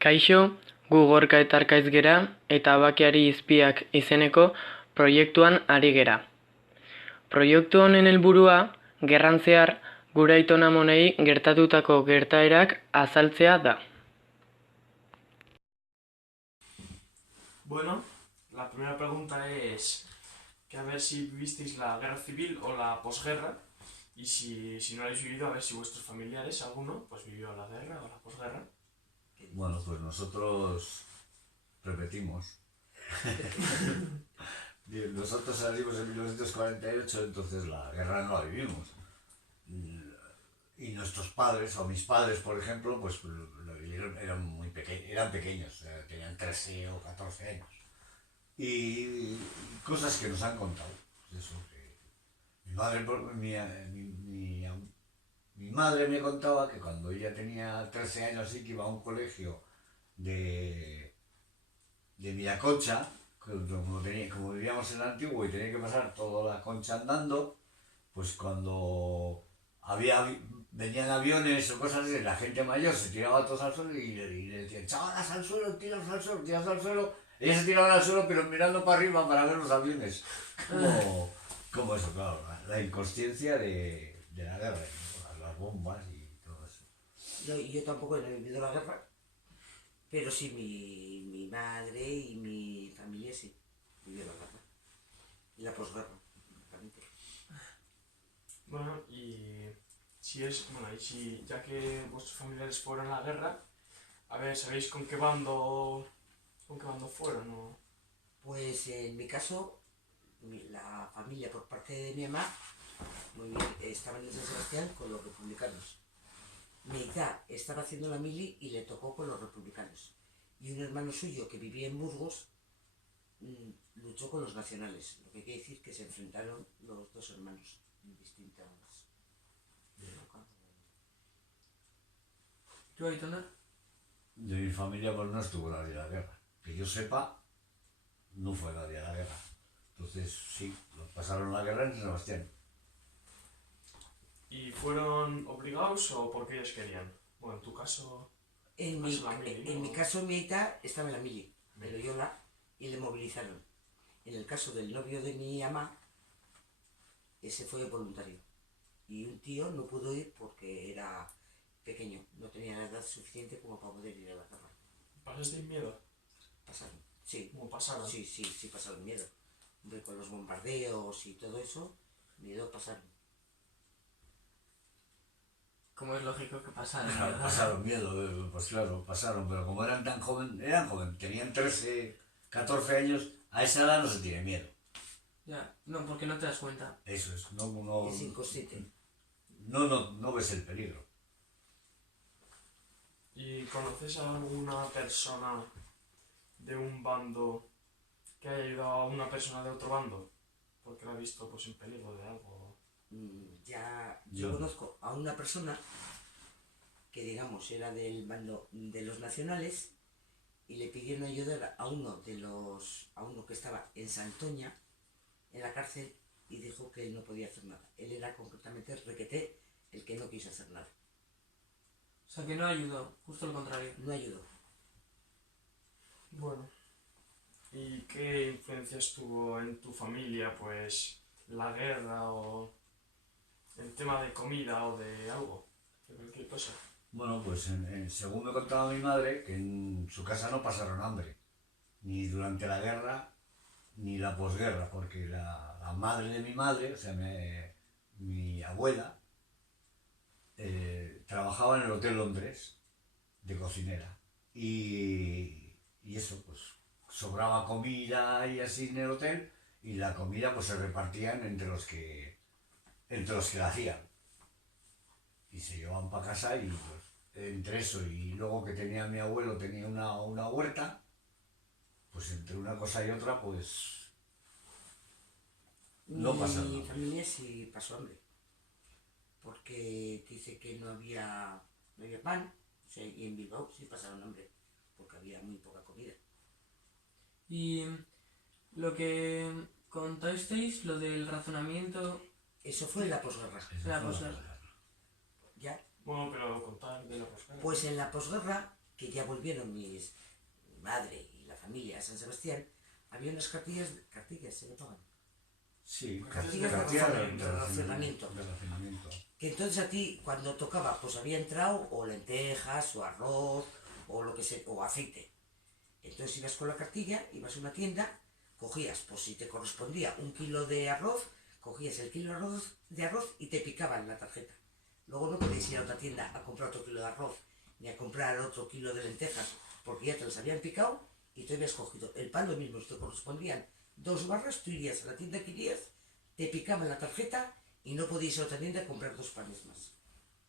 Kaixo, gu Gorka eta Arkaitz gera eta Abakeari Izpiak izeneko proiektuan ari gera. Proiektu honen helburua, gerran zehar, gure aiton-amonei gertatutako gertaerak azaltzea da. Bueno, la primera pregunta es que a ver si vivisteis la guerra civil o la posguerra, y si no la habéis vivido, a ver si vuestros familiares, alguno, pues vivió la guerra o la posguerra. Bueno, pues nosotros repetimos. Nosotros salimos en 1948, entonces la guerra no la vivimos. Y nuestros padres, o mis padres, por ejemplo, pues lo vivieron, eran pequeños, tenían 13 o 14 años. Y cosas que nos han contado. Pues eso, que mi madre me contaba que cuando ella tenía 13 años así, que iba a un colegio de Miraconcha, como vivíamos en el antiguo y tenía que pasar toda la Concha andando, pues cuando venían aviones o cosas así, la gente mayor se tiraba todos al suelo y le decían, chavalas al suelo, tiras al suelo, tiras al suelo. Ellas se tiraban al suelo pero mirando para arriba para ver los aviones. Como eso, claro, la inconsciencia de la guerra, ¿no? Las bombas y todo eso. Yo tampoco he vivido la guerra, pero sí mi madre y mi familia sí vivieron la guerra. Y la posguerra, prácticamente. Bueno, y si ya que vuestros familiares fueron a la guerra, a ver, ¿sabéis con qué bando fueron? ¿O? Pues en mi caso, la familia por parte de mi mamá, muy bien, estaban en San Sebastián con los republicanos. Mi tía estaba haciendo la mili y le tocó con los republicanos. Y un hermano suyo que vivía en Burgos luchó con los nacionales, lo que quiere decir que se enfrentaron los dos hermanos en distintas... ¿Tú, Aitona? De mi familia pues no estuvo nadie en la guerra. Que yo sepa, no fue nadie a la guerra. Entonces sí, pasaron la guerra en San Sebastián. ¿Y fueron obligados o porque ellos querían? Bueno, en tu caso... En mi caso, mi aita estaba en la mili, en Loyola, y le movilizaron. En el caso del novio de mi ama, ese fue voluntario. Y un tío no pudo ir porque era pequeño, no tenía la edad suficiente como para poder ir a la guerra. ¿Pasasteis miedo? Pasaron, sí. ¿Cómo pasaron? Sí, pasaron miedo. Hombre, con los bombardeos y todo eso, miedo pasaron. Como es lógico que pasaran. Claro, pasaron miedo, pues claro, pasaron, pero como eran tan jóvenes, tenían 13, 14 años, a esa edad no se tiene miedo. Ya, no, porque no te das cuenta. Eso es, Es inconsciente. No ves el peligro. ¿Y conoces a alguna persona de un bando que haya ayudado a una persona de otro bando? Porque la ha visto pues en peligro de algo. Yo conozco a una persona que digamos era del bando de los nacionales y le pidieron ayudar a uno que estaba en Santoña en la cárcel y dijo que él no podía hacer nada. Él era concretamente Requeté el que no quiso hacer nada. O sea que no ayudó, justo lo contrario. No ayudó. Bueno, ¿y qué influencias tuvo en tu familia pues la guerra o el tema de comida o de algo, de cualquier cosa? Bueno, pues según me contaba mi madre, que en su casa no pasaron hambre, ni durante la guerra, ni la posguerra, porque la madre de mi madre, o sea, mi abuela, trabajaba en el Hotel Londres, de cocinera, y eso, pues sobraba comida y así en el hotel, y la comida pues se repartían entre los que la hacían. Y se llevaban para casa y pues entre eso y luego que tenía mi abuelo, tenía una huerta, pues entre una cosa y otra pues no pasaron Mi hambre. familia sí pasó hambre. Porque dice que no había pan, o sea, y en Bilbao sí pasaron hambre, porque había muy poca comida. Y lo que contasteis, lo del razonamiento... Eso fue en la posguerra. La posguerra. ¿Ya? Bueno, pero contar de la posguerra. Pues en la posguerra, que ya volvieron mi madre y la familia a San Sebastián, había unas cartillas se llamaban, Sí, Cartillas de racionamiento. de racionamiento. que entonces a ti cuando tocaba pues había entrado o lentejas o arroz o lo que sea, o aceite. Entonces ibas con la cartilla, ibas a una tienda, cogías, pues si te correspondía 1 kilo de arroz, cogías el kilo de arroz y te picaban la tarjeta. Luego no podías ir a otra tienda a comprar otro kilo de arroz, ni a comprar otro kilo de lentejas, porque ya te los habían picado y tú habías cogido el pan lo mismo, si te correspondían 2 barras, tú irías a la tienda que irías, te picaban la tarjeta y no podías ir a otra tienda a comprar 2 panes más.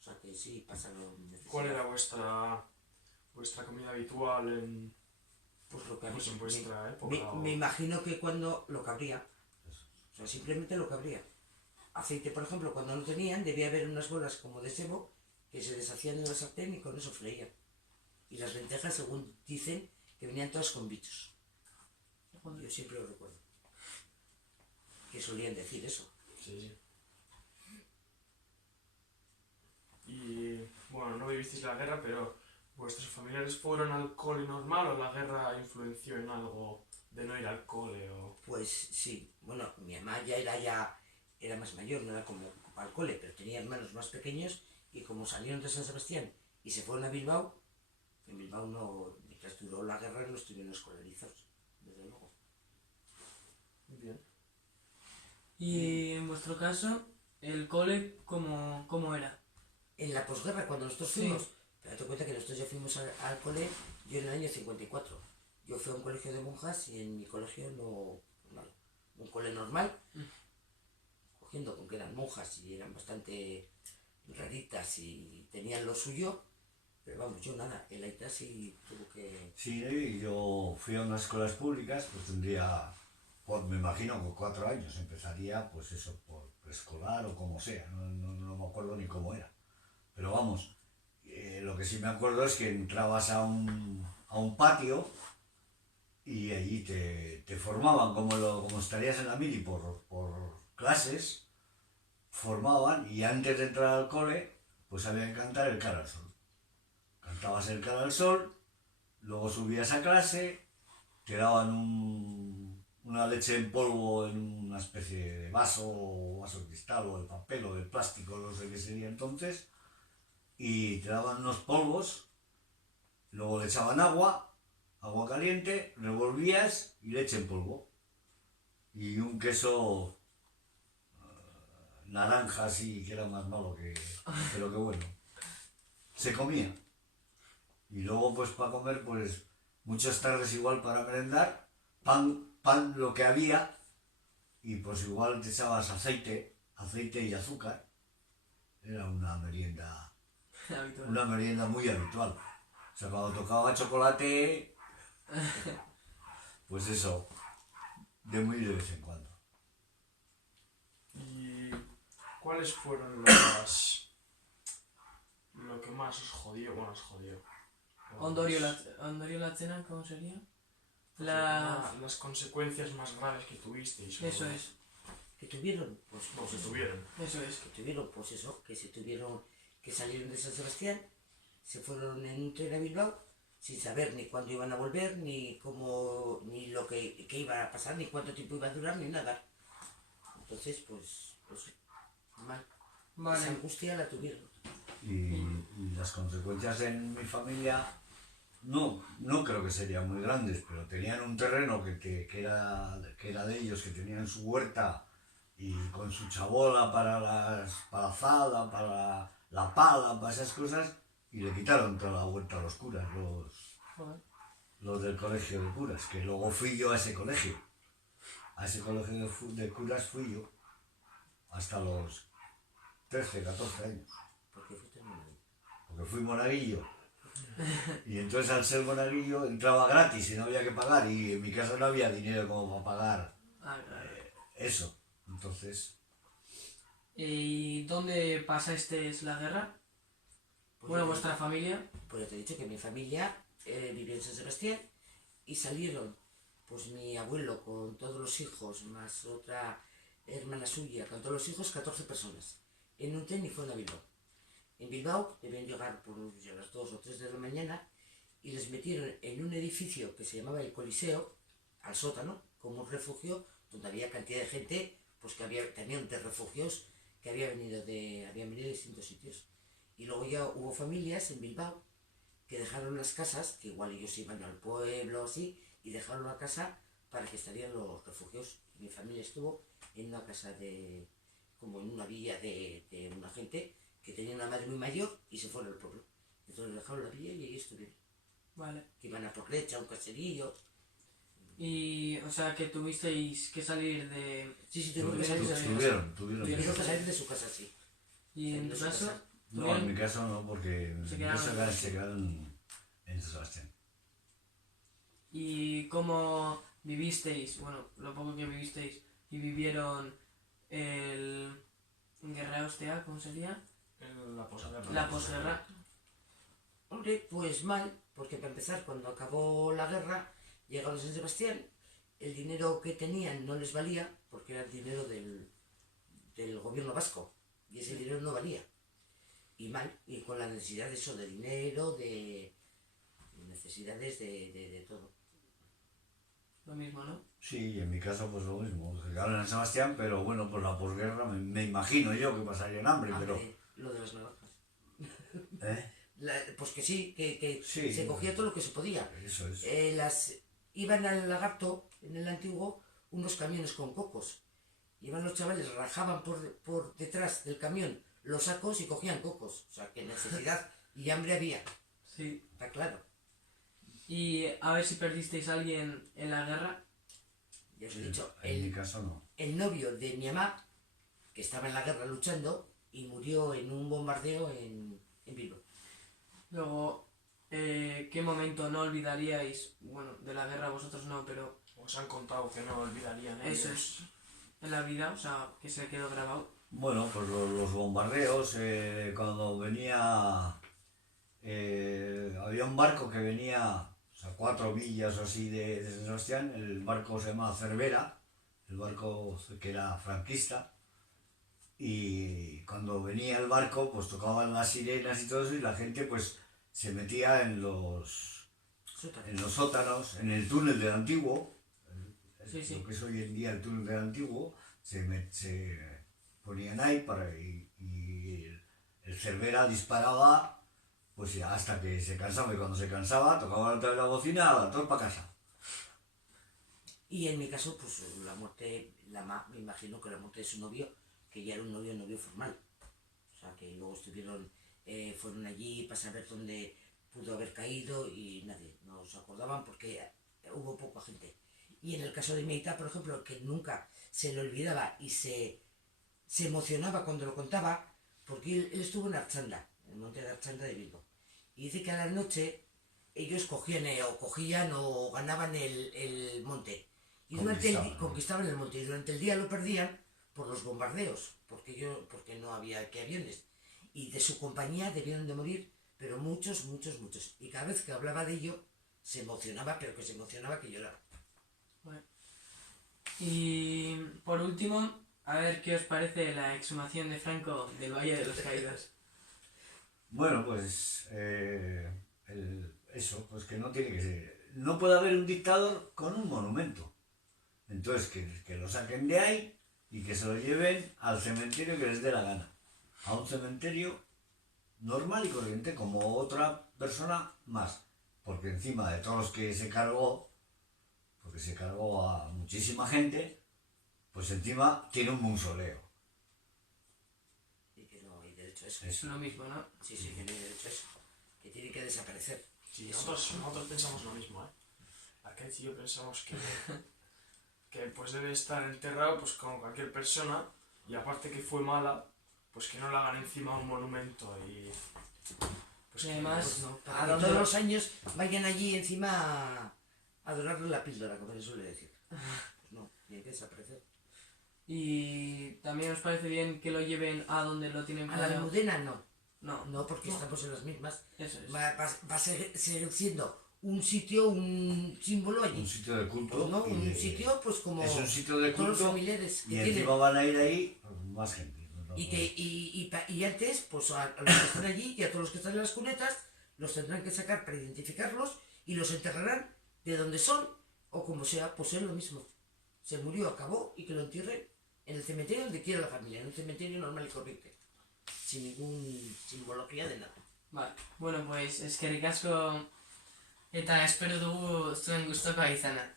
O sea que sí, pasaron necesidad. ¿Cuál era vuestra comida habitual en, Pues lo que pues en vuestra época? me imagino que cuando lo que habría, o sea, simplemente lo que habría. Aceite, por ejemplo, cuando no tenían, debía haber unas bolas como de sebo que se deshacían en la sartén y con eso freían. Y las lentejas, según dicen, que venían todas con bichos. Yo siempre lo recuerdo. Que solían decir eso. Sí, sí. Y bueno, no vivisteis la guerra, pero ¿vuestros familiares fueron al cole normal o la guerra influenció en algo de no ir al cole? O... Pues sí, bueno, mi mamá ya era más mayor, no era como al cole, pero tenía hermanos más pequeños y como salieron de San Sebastián y se fueron a Bilbao, en Bilbao no, mientras duró la guerra no estuvieron escolarizados, desde luego. Muy bien. Y en vuestro caso, ¿el cole cómo era? En la posguerra, cuando nosotros Sí. fuimos, pero date cuenta que nosotros ya fuimos al cole, yo en el año 54. Yo fui a un colegio de monjas y en mi colegio no, normal, un cole normal, cogiendo con que eran monjas y eran bastante raritas y tenían lo suyo, pero vamos, yo nada, el Aita sí tuvo que... Sí, y yo fui a unas escuelas públicas, pues tendría, me imagino, con 4 años. Empezaría, pues eso, por preescolar o como sea, no me acuerdo ni cómo era. Pero vamos, lo que sí me acuerdo es que entrabas a un patio y allí te formaban, como estarías en la mili por clases, formaban, y antes de entrar al cole, pues había que cantar el Cara al Sol. Cantabas el Cara al Sol, luego subías a clase, te daban una leche en polvo en una especie de vaso de cristal o de papel o de plástico, no sé qué sería entonces, y te daban unos polvos, luego le echaban agua caliente, revolvías y leche en polvo. Y un queso naranja así, que era más malo pero que bueno. Se comía. Y luego pues para comer, pues muchas tardes igual para merendar, pan lo que había, y pues igual te echabas aceite y azúcar. Era una merienda muy habitual. O sea, cuando tocaba chocolate, pues eso, de muy de vez en cuando. ¿Y cuáles fueron lo que más os jodió? Bueno, os jodió. Ondorio la cena, ¿cómo sería? Las consecuencias más graves que tuvisteis. Eso es, ¿Que tuvieron? Pues O que eso. tuvieron. eso es. Que tuvieron, pues eso, que salieron de San Sebastián, se fueron en un tren a Bilbao, sin saber ni cuándo iban a volver, ni cómo, ni lo que iba a pasar, ni cuánto tiempo iba a durar, ni nada. Entonces, pues mal. Esa Vale. angustia la tuvieron. Y las consecuencias en mi familia no creo que serían muy grandes, pero tenían un terreno que era de ellos, que tenían su huerta y con su chabola para la azada, para la pala, para esas cosas, y le quitaron toda la huerta a los curas, Joder. los del colegio de curas, que luego fui yo a ese colegio. A ese colegio de curas fui yo hasta los 13, 14 años. Porque fue terminado. Porque fui monaguillo. Y entonces al ser monaguillo entraba gratis y no había que pagar, y en mi casa no había dinero como para pagar Ah, claro. eso. Entonces, ¿Y dónde pasasteis la guerra? Pues Bueno, yo- vuestra familia. Pues ya te he dicho que mi familia vivía en San Sebastián y salieron, pues mi abuelo con todos los hijos, más otra hermana suya, con todos los hijos, 14 personas, en un tren y fueron a Bilbao. En Bilbao deben llegar por a las 2 o 3 de la mañana y les metieron en un edificio que se llamaba el Coliseo, al sótano, como un refugio, donde había cantidad de gente, pues que tenían de refugios que habían venido de distintos sitios. Y luego ya hubo familias en Bilbao que dejaron las casas, que igual ellos iban al pueblo así, y dejaron la casa para que estarían los refugios. Y mi familia estuvo en una casa como en una villa de una gente que tenía una madre muy mayor y se fueron al pueblo. Entonces dejaron la villa y ahí estuvieron. Vale. Que iban a Porrecha, a un caserío. Y, o sea, que tuvisteis que salir de... Sí, tuvieron que salir de su casa. Tuvieron. Tuvieron que salir de su casa, sí. Y en tu Salir de su caso, casa. No, en mi caso no, porque Se en quedaron- se quedaron en San Sebastián. ¿y cómo vivisteis, bueno, lo poco que vivisteis, y vivieron el Guerra Austria, ¿cómo sería? En la posguerra. La posguerra. Hombre, pues mal, porque para empezar, cuando acabó la guerra, llegaron a San Sebastián, el dinero que tenían no les valía, porque era el dinero del gobierno vasco, y ese dinero no valía. Y mal, y con la necesidad de eso, de dinero, de necesidades de todo. Lo mismo, ¿no? Sí, en mi caso pues lo mismo. Se quedaron en San Sebastián, pero bueno, pues la posguerra me imagino yo que pasarían hambre, pero... Hambre, lo de las naranjas. ¿Eh? Pues que sí, que Sí. se cogía todo lo que se podía. Eso es. Iban al Lagarto, en el antiguo, unos camiones con cocos. Iban los chavales, rajaban por detrás del camión los sacos y cogían cocos. O sea, que necesidad y hambre había. Sí. Está claro. Y a ver si perdisteis a alguien en la guerra. Ya os he dicho, En mi caso no. el novio de mi mamá, que estaba en la guerra luchando, y murió en un bombardeo en Bilbao. Luego, ¿qué momento no olvidaríais? Bueno, de la guerra vosotros no, pero Os han contado que no olvidarían eso ellos. es en la vida, o sea, que se quedó grabado. Bueno, pues los bombardeos, cuando venía... había un barco que venía, o sea, 4 millas o así de San Sebastián, el barco se llamaba Cervera, el barco que era franquista, y cuando venía el barco pues tocaban las sirenas y todo eso y la gente pues se metía en los sótanos, en el túnel del antiguo, Sí. lo que es hoy en día el túnel del antiguo, se ponían ahí y el Cervera disparaba pues hasta que se cansaba, y cuando se cansaba tocaba otra vez la bocina, todos para casa. Y en mi caso, pues la muerte, me imagino que la muerte de su novio, que ya era un novio formal. O sea, que luego fueron allí para saber dónde pudo haber caído y nadie, no se acordaban porque hubo poca gente. Y en el caso de mi aita, por ejemplo, que nunca se le olvidaba y se emocionaba cuando lo contaba, porque él estuvo en Archanda, en el monte de Archanda de Bilbao. Y dice que a la noche ellos cogían o ganaban el monte. Y conquistaban el monte y durante el día lo perdían por los bombardeos, porque no había aviones. Y de su compañía debieron de morir, pero muchos. Y cada vez que hablaba de ello, se emocionaba, pero que se emocionaba que lloraba. Bueno. Y por último, a ver qué os parece la exhumación de Franco del Valle de los Caídos. Bueno, pues eso, pues que no tiene que ser. No puede haber un dictador con un monumento. Entonces que lo saquen de ahí y que se lo lleven al cementerio que les dé la gana. A un cementerio normal y corriente como otra persona más. Porque encima de todos los que se cargó, porque se cargó a muchísima gente, pues encima tiene un mausoleo. Y que no hay derecho a eso. Es lo mismo, ¿no? Sí, que no hay derecho a eso. Que tiene que desaparecer. Sí, nosotros pensamos lo mismo, ¿eh? Arcaiz y yo pensamos que pues debe estar enterrado pues como cualquier persona y aparte que fue mala, pues que no le hagan encima un monumento y... Pues Y que- además, Pues no, ¿a para que dónde todos lo- los años vayan allí encima a dorarle la píldora, como se suele decir. Pues no, tiene que desaparecer. Y también os parece bien que lo lleven a donde lo tienen A la planeado. Almudena no. No, No, porque estamos en las mismas. eso es. Va a seguir siendo un sitio, un símbolo allí. Un sitio de culto. Pues no, y un de- sitio pues como Es un sitio de todos los culto familiares y que encima tienen. van a ir ahí pues, más gente. Y antes, pues a los que están allí y a todos los que están en las cunetas, los tendrán que sacar para identificarlos y los enterrarán de donde son o como sea, pues es lo mismo. Se murió, acabó y que lo entierren en el cementerio donde quiera la familia, en un cementerio normal y corriente, sin ningún simbología de nada. Vale, bueno, pues eskerrik asko eta espero dugu zuen gustokoa izana.